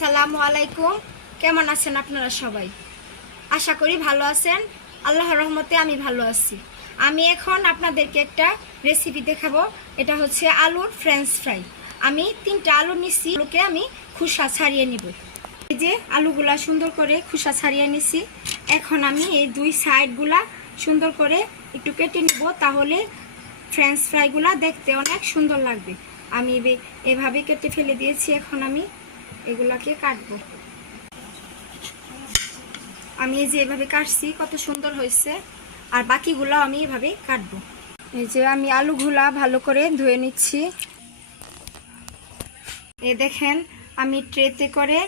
আসসালামু আলাইকুম। কেমন আছেন আপনারা সবাই? আশা করি ভালো আছেন। আল্লাহর রহমতে আমি ভালো আছি। আমি এখন আপনাদেরকে একটা রেসিপি দেখাবো। এটা হচ্ছে আলুর ফ্রেঞ্চ ফ্রাই। আমি 3টা আলু নিচ্ছি, আলুকে আমি খোসা ছাড়িয়ে নিব। এই যে আলুগুলা সুন্দর করে খোসা ছাড়িয়ে নিছি। এখন আমি এই দুই সাইডগুলা সুন্দর করে একটু কেটে নিব, তাহলে ফ্রেঞ্চ ফ্রাইগুলা দেখতে অনেক সুন্দর লাগবে। আমি এভাবে কেটে ফেলে দিয়েছি। এখন আমি এগুলাকে কাটবো। আমি এই যে এভাবে কাটছি, কত সুন্দর হয়েছে। আর বাকিগুলো আমি এভাবে কাটবো। এই যে আমি আলুগুলা ভালো করে ধুয়ে নিচ্ছি। এই দেখেন, আমি ট্রেতে করে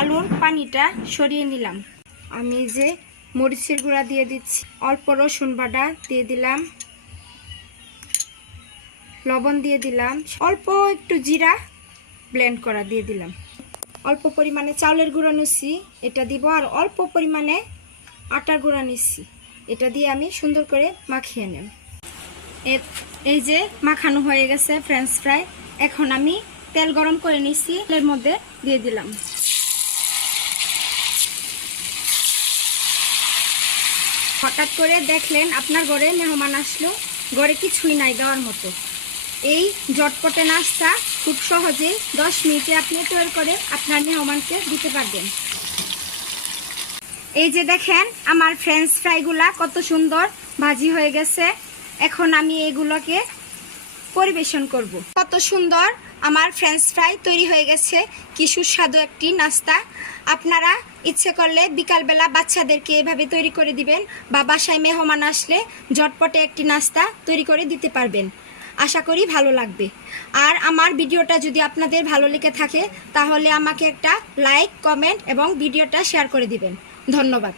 আলুর পানিটা সরিয়ে নিলাম। আমি যে মরিচের গুঁড়া দিয়ে দিচ্ছি, অল্প রসুন বাটা দিয়ে দিলাম, লবণ দিয়ে দিলাম, অল্প একটু জিরা ব্লেন্ড করা দিয়ে দিলাম, অল্প পরিমাণে চাউলের গুঁড়ো নিচ্ছি, এটা দিব, আর অল্প পরিমাণে আটার গুঁড়া নিচ্ছি। এটা দিয়ে আমি সুন্দর করে মাখিয়ে নেব। এই যে মাখানো হয়ে গেছে ফ্রেঞ্চ ফ্রাই। এখন আমি তেল গরম করে নিচ্ছি, তেলের মধ্যে দিয়ে দিলাম। হঠাৎ করে দেখলেন আপনার ঘরে মেহমান আসলো, ঘরে কিছুই নাই দেওয়ার মতো, এই জটপটে নাস্তা খুব সহজেই 10 মিনিটে আপনি তৈরি করে আপনার মেহমানকে দিতে পারবেন। এই যে দেখেন, আমার ফ্রেঞ্চ ফ্রাইগুলা কত সুন্দর ভাজি হয়ে গেছে। এখন আমি এগুলোকে পরিবেশন করব। কত সুন্দর আমার ফ্রেঞ্চ ফ্রাই তৈরি হয়ে গেছে। কি সুস্বাদু একটি নাস্তা। আপনারা ইচ্ছে করলে বিকালবেলা বাচ্চাদেরকে এভাবে তৈরি করে দিবেন, বা বাসায় মেহমান আসলে ঝটপটে একটি নাস্তা তৈরি করে দিতে পারবেন। আশা করি ভালো লাগবে। আর আমার ভিডিওটা যদি আপনাদের ভালো লেগে থাকে, তাহলে আমাকে একটা লাইক, কমেন্ট এবং ভিডিওটা শেয়ার করে দিবেন। ধন্যবাদ।